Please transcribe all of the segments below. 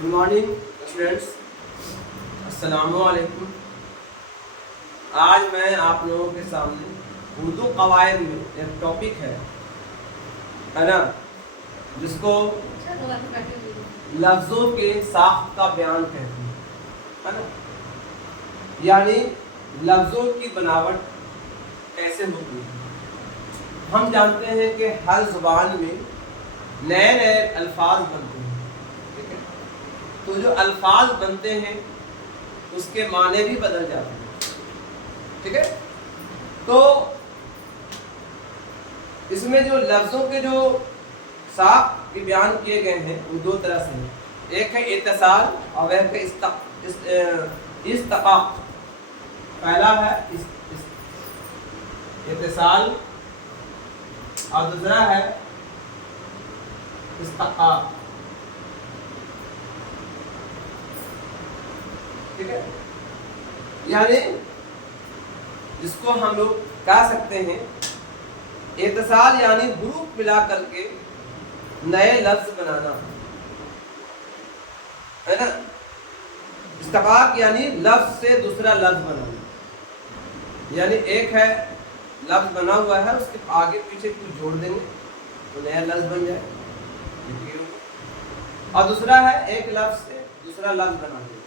Good morning students, अस्सलाम वालेकुम। आज मैं आप लोगों के सामने उर्दू कवायद में एक टॉपिक है ना, जिसको लफ्ज़ों के साख्त का बयान कहते हैं, है ना। यानी लफ्ज़ों की बनावट कैसे होती है। हम जानते हैं कि हर ज़ुबान में नए नए अल्फाज बनते हैं, ठीक है। तो जो अल्फाज बनते हैं उसके माने भी बदल जाते हैं, ठीक है। तो इसमें जो लफ्ज़ों के जो साख के बयान किए गए हैं वो दो तरह से हैं। एक है इत्तिसाल और एक है इस्तिक़ाक़। पहला है इत्तिसाल और दूसरा है इस्तिक़ाक़, ठीक है। यानी जिसको हम लोग कह सकते हैं इत्तिसाल यानी ग्रुप मिला करके नए लफ्ज बनाना, है ना। इस्तिक़ाक़ यानी लफ्ज से दूसरा लफ्ज बनाना, यानी एक है लफ्ज बना हुआ है उसके आगे पीछे कुछ जोड़ देंगे तो नया लफ्ज बन जाए, और दूसरा है एक लफ्ज से दूसरा लफ्ज बना देंगे।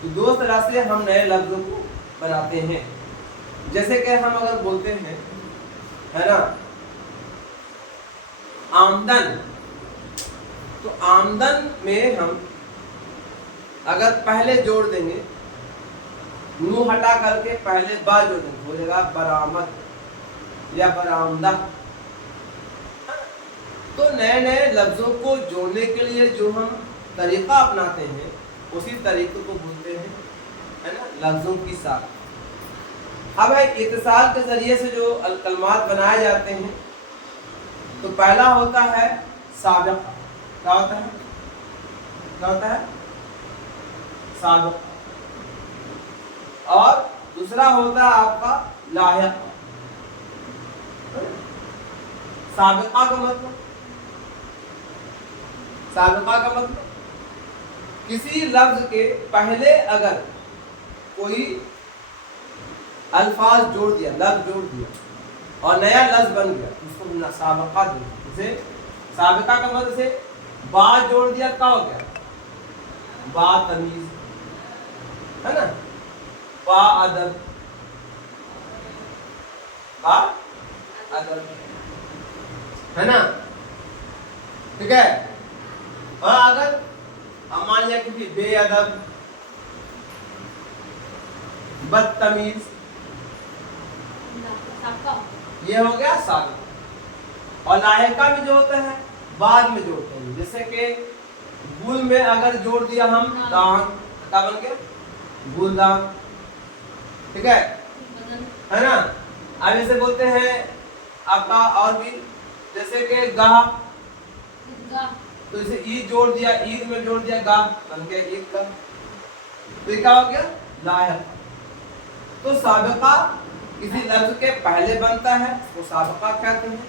तो दो तरह से हम नए लफ्जों को बनाते हैं। जैसे कि हम अगर बोलते हैं, है ना, आमदन, तो आमदन में हम अगर पहले जोड़ देंगे, मुंह हटा करके पहले बा जोड़ देंगे, हो जाएगा बरामद या बरामदा। तो नए नए लफ्जों को जोड़ने के लिए जो हम तरीका अपनाते हैं उसी तरीके को बोलते हैं, है ना, लफ्जों की साख। अब है इत्तिसाल के जरिए से जो कलमात बनाए जाते हैं, तो पहला होता है साबिक़ा। क्या होता है? क्या होता है? साबिक़ा। और दूसरा होता है आपका लाहिक़ा। साबिक़ा का मतलब, साबिक़ा का मतलब किसी लफ्ज के पहले अगर कोई अल्फाज जोड़ दिया, लफ्ज जोड़ दिया और नया लफ्ज बन गया, उसको साबिक़ा जोड़ दिया। जैसे साबिक़ा का मतलब से बा जोड़ दिया, क्या हो गया? बा तमीज, है ना, बा अदब, बा अदब, है ना, ठीक है। और अगर हम मान लिया कि बेअदब, बदतमीज, ये हो गया साबिक़ा। और लाहिक़ा में जो होता है बाद में जोड़ते हैं। जैसे कि गुल में अगर जोड़ दिया हम दान, क्या बन गया? गुलदान, ठीक है ना। अब ऐसे बोलते हैं आपका और भी, जैसे कि गाह, तो इसे ईद जोड़ दिया, ईद में जोड़ दिया गाह, बन गया ईद का। तो ये क्या हो गया? लाहिक़ा। तो साबिक़ा किसी लफ्ज के पहले बनता है उसको साबिक़ा कहते हैं,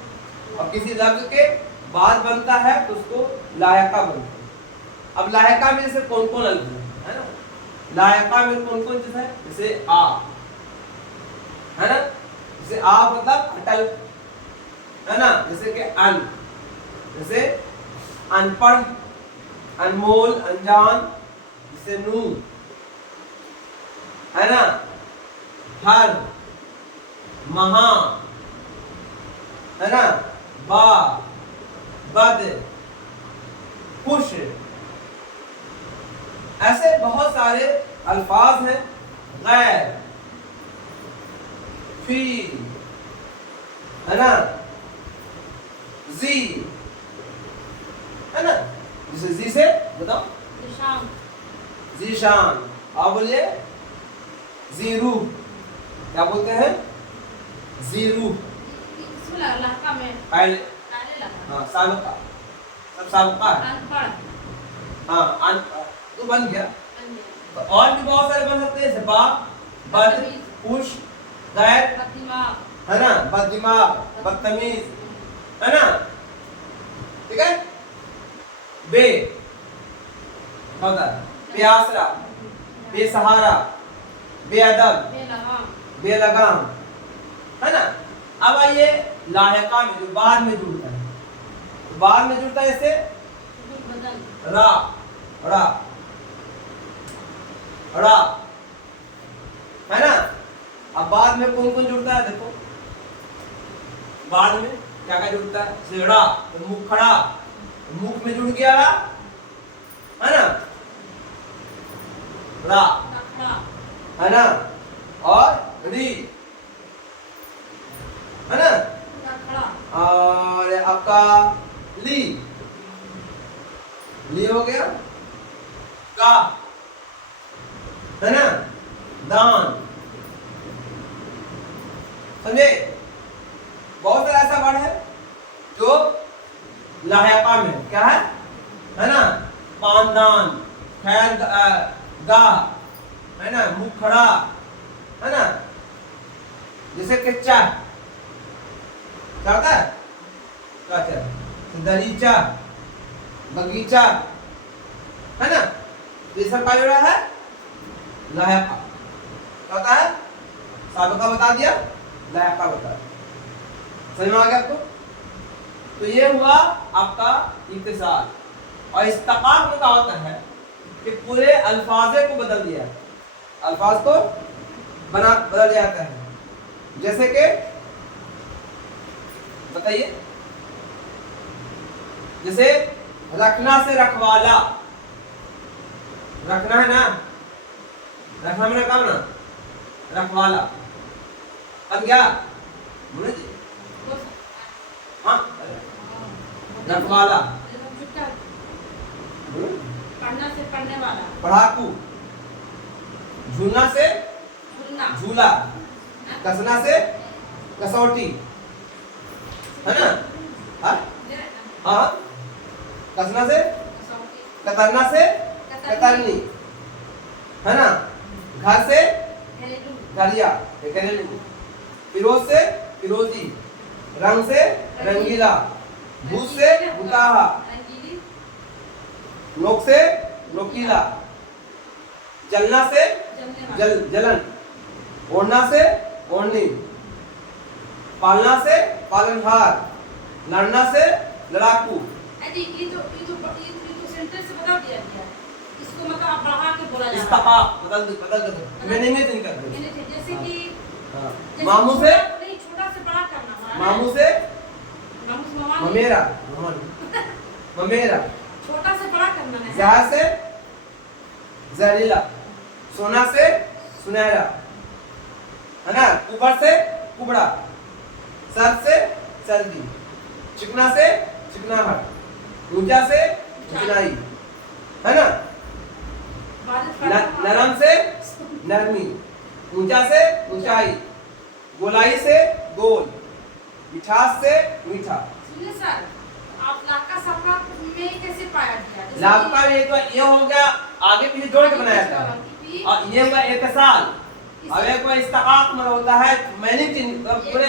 और किसी लफ्ज के बाद बनता है तो उसको लाहिक़ा बनता है। अब लाहिक़ा में जैसे कौन कौन लफ्ज है ना, लाहिक़ा में कौन कौन चीज है? जैसे आ, है ना, जैसे आ मतलब अटल, है ना। जैसे कि अन, जैसे अनपढ़, अनमोल, अनजान, जैसे नू, है ना, हर, महा, है ना, बा, बद, खुश, ऐसे बहुत सारे अल्फाज हैं। गैर, फी, है ना, जी, है ना। जैसे जी से बताओ, जीशान। आप बोलिए जीरू, क्या बोलते हैं? जीरू पहले, हाँ साबिक़ा, सब साबिक़ा है। हाँ तो बन गया। तो और भी बहुत सारे बन सकते हैं, जैसे बा, बद, खुश, गैर, है ना, बददिमाग, बदतमीज, है ना, ठीक है। बे, होता है बेआसरा, बेसहारा, बेअदब, बेलगाम, है ना। अब आइए लाहिका में, जो बाद में जुड़ता है, बाद में जुड़ता है जैसे रा, रा, रा, है ना। अब बाद में कौन कौन जुड़ता है देखो, बाद में क्या क्या जुड़ता है, सेड़ा तो मुख खड़ा, मुख में जुड़ गया रा, है ना, रा, है ना, और री, है ना, और आपका ली, ली हो गया, का, है ना, दान, समझे। बहुत सारा ऐसा वर्ड है जो लाहिका में क्या है ना, पानदान, खैर गा, है ना, मुख खड़ा, है ना, जैसे कच्चा क्या होता है, क्या दरीचा, बगीचा, है ना, ये सब का जो है लाहिका, क्या होता है, साबिका बता दिया, लाहिका बता दिया, समझ में आ गया आपको। तो ये हुआ आपका इत्तिसाल। और इस्तिकाक में क्या होता है कि पूरे अल्फाजे को बदल दिया, अल्फाज को बदल जाता है। जैसे कि बताइए, जैसे रखना से रखवाला, रखना है ना, रखना मैंने कहा ना, रखवाला, अब क्या बोले जी, हाँ रखवाला, पढ़ना से पढ़ने वाला, पढ़ाकू, झूलना से झूला, कसना से कसौटी, है ना, हाँ, कसना से कतरना से कतरनी, है ना, घर से घरिया, फिरोज से फिरोजी, रंग से रंगीला, भूत से भूताहा, नोक से नोकीला, जलना से जलन, ओढ़ना से ओढ़नी, पालना से पालनहार, लड़ना से लड़ाकू। ये तो सेंटेंस से बता दिया गया, इसको मतलब आप बढ़ा के बोला जाता है। इस्तिकाक बदल दो, मैंने नहीं दिन कर दो। जैसे कि मामू से नहीं, छोटा से बड़ा करना, मामू से मामू ममेरा, ममेरा, छोटा से बड़ा करना है। जहर से जहरीला, सोना से सुनहरा, है ना, ऊपर से कुबड़ा, सर्द से सर्दी, चिकना से चिकनाहट, ऊंचा से ऊंचाई, है ना, नरम से नरमी, ऊंचा से ऊंचाई, गोलाई से गोल, मिठास से मीठा। सुनिए सर, आप लाका सबका में कैसे पाया गया? लाभ का ये हो गया, आगे पीछे जोड़ के बनाया था, और ये हुआ इत्तिसाल। अब एक बार इस्तिकाक में होता है मीनिंग, पूरे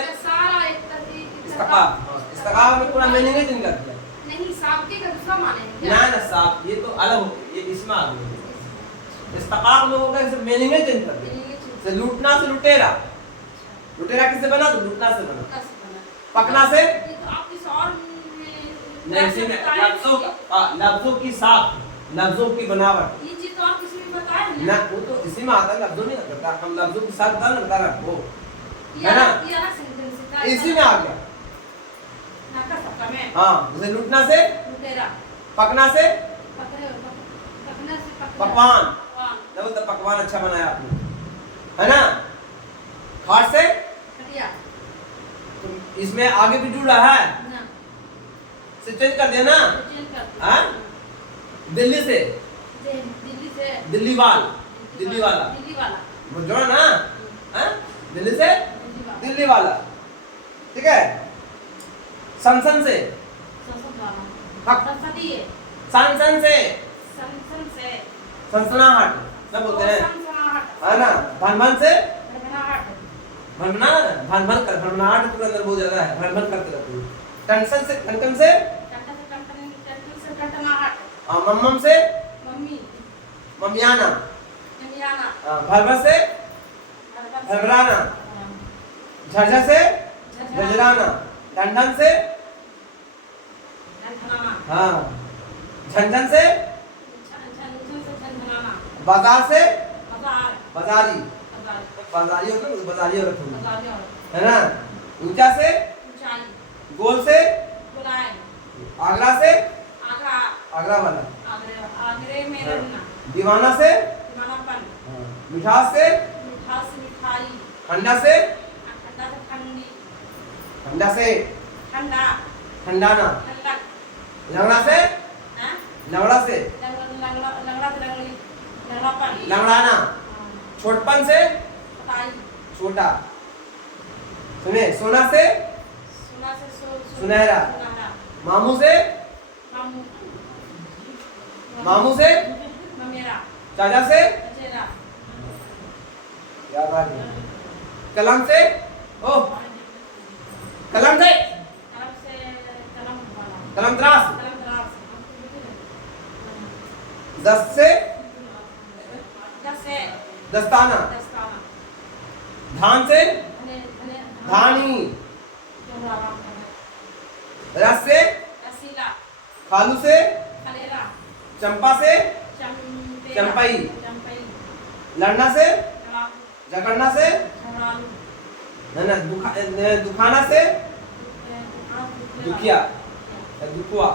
इस्तिकाक में पूरा मीनिंग ही चेंज कर दिया। नहीं, साबके का दूसरा माने हैं क्या? ना साब, ये तो अलग हो गया, ये इसमें आ गया। इस्तिकाक में होगा इसे मीनिंग ही चेंज कर दिया। से लूटना से लुटेरा, लुटेरा किससे बना, तो लूटना से बना। पकना से ये तो आप इस और लफ्जों की साख, लफ्जों की बनावट, ये चीज तो आप किसी में बताया नहीं ना, वो तो इसी में आता है, लफ्जों नहीं आता, हम लफ्जों की साख बता रहा वो, है ना, ये अलग सेंटेंस है, इसी में आ गया। नाका सबका में, हाँ, जैसे लूटना से लुटेरा, पकना से पकना से पकवान, पकवान, जब तक पकवान अच्छा बनाया आपने, है ना, खाट से खटिया, तो इसमें आगे भी जुड़ रहा है, ना से चेंज कर देना, चेंज कर, हाँ, दिल्ली से दिल्ली से दिल्ली वाला, दिल्ली वाला, वो जोड़ा ना, हाँ, दिल्ली से दिल्ली वाला, ठीक है। सनसन से संसद वाला, हक, संसदीय, सनसन से संसन से, सनसनाहट सब बोलते हैं, सनसनाहट, है ना, भन से भनभनाहट, भनभनाहट पूरे अंदर बहुत ज्यादा है, भन करते रहते हैं। टंसन से टंटन से टंटन से टंटनाहट, मम्मम से मम्मी, ममियाना। जमियाना, भरभर से भरभराना। झरझर से झरझराना। ढनढन से झनझनाना, हाँ। झनझन से झनझन से झनझनाना, बाजार से बाजार, बाजारी। बाजार, बाजारी होता है, बाजारी औरत होगी, बाजार और है ना। ऊंचा से ऊंचाई, गोल से गोलाई, आगरा से आगरा, आगरा वाला। आगरे, आगरे में रहना, दीवाना से दीवानापन, मिठास से मिठास से मिठाई, ठंडा से ठंडा से ठंडी, ठंडा से ठंडा, ठंडाना। ठंडक, लंगड़ा से हाँ? लंगड़ा से लंगड़ा से लंगड़ी, लंगड़ापन, लंगड़ाना। छोटपन से छोटाई, छोटा। सुने सोना से सुना से सुनहरा। सुनहरा, मामू से मामू, मामू से ममेरा, चाचा से चचेरा, याद आ गया। कलम से ओ कलम से कलम से कलम वाला, कलम त्रास। कलम दराज, दस्त से दस से दस्ताना। दस्ताना, धान से धने धने धानी। जोड़ा राम का, रस से रसीला, खालू से खलेरा, चंपा से चंपेरा, चंपई। चंपई, लड़ना से चढ़ाकू, झगड़ना से झगड़ालू, है ना। दुखाना से दुखिया दुखुआ।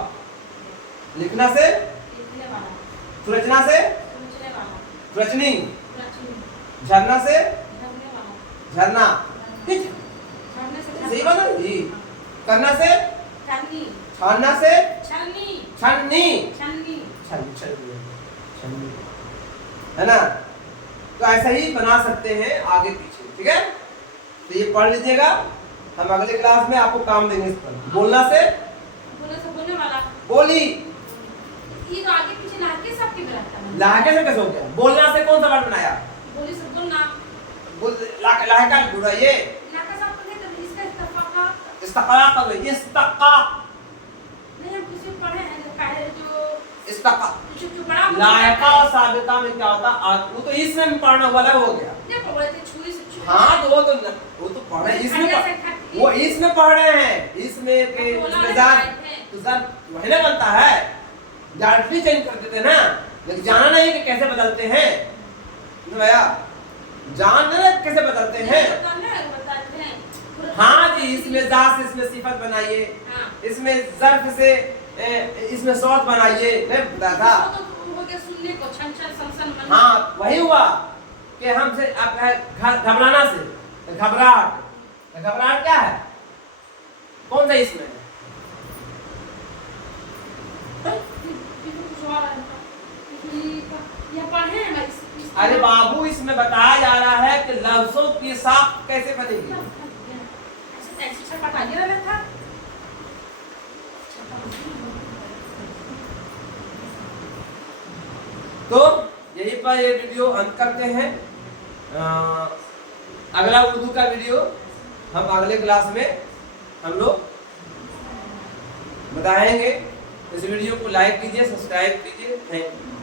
लिखना से लिखने वाला, सुरचना से सोचने वाला, सुरचनी। रचनी, झरना से झरने वाला, झरना। झरने से सही बात है जी। करना से छन्नी, छानना से छन्नी, छन्नी। छन्नी, छन्नी है ना। तो ऐसा ही बना सकते हैं आगे पीछे, ठीक है। तो ये पढ़ लीजिएगा, हम अगले क्लास में आपको काम देंगे इस पर। बोलना से बोले से बोलने वाला, बोली। ये तो आगे पीछे लाके सबके में रहता है। लहके से कैसे हो गया? बोलना से कौन सा वर्ड बनाया? बोली से बोलना, लहका बुरा ये लाका सब पढ़े तो इसका इस्तेफाका इस्तक़ा का इस्तक़ा नहीं, हम किसी में पढ़े हैं जो पहले जो इस्तक़ा। जो बड़ा लायका और साबिता में क्या होता? वो तो इसमें पढ़ना वाला हो गया। ये पढ़े थे छुरी से छुरी। हाँ तो वो तो पढ़ रहे इसमें वो इसमें पढ़ रहे हैं इसमें के इसमें जान तो सर वही ना बनता है। डायरेक्टली चेंज कर देते ना, लेकिन जाना नहीं कि कैसे बदलते हैं तो भैया, जान ना कैसे बदलते हैं। बताते हैं। हाँ जी, इसमें जात से इसमें सिफत बनाइए, हाँ। इसमें ज़र्फ से इसमें शॉर्ट बनाइए, नहीं पता था। तो हो गया सुनने को छन छन सन सन। हाँ वही हुआ कि हमसे अब घबराना से घबराहट। घबराहट क्या है? कौन सा इसमें है? अरे बाबू, इसमें बताया जा रहा है कि लफ्जों की साख कैसे बनेगी। तो यही पर ये वीडियो अंत करते हैं। अगला उर्दू का वीडियो हम अगले क्लास में हम लोग बताएंगे। इस वीडियो को लाइक कीजिए, सब्सक्राइब कीजिए। Thank you.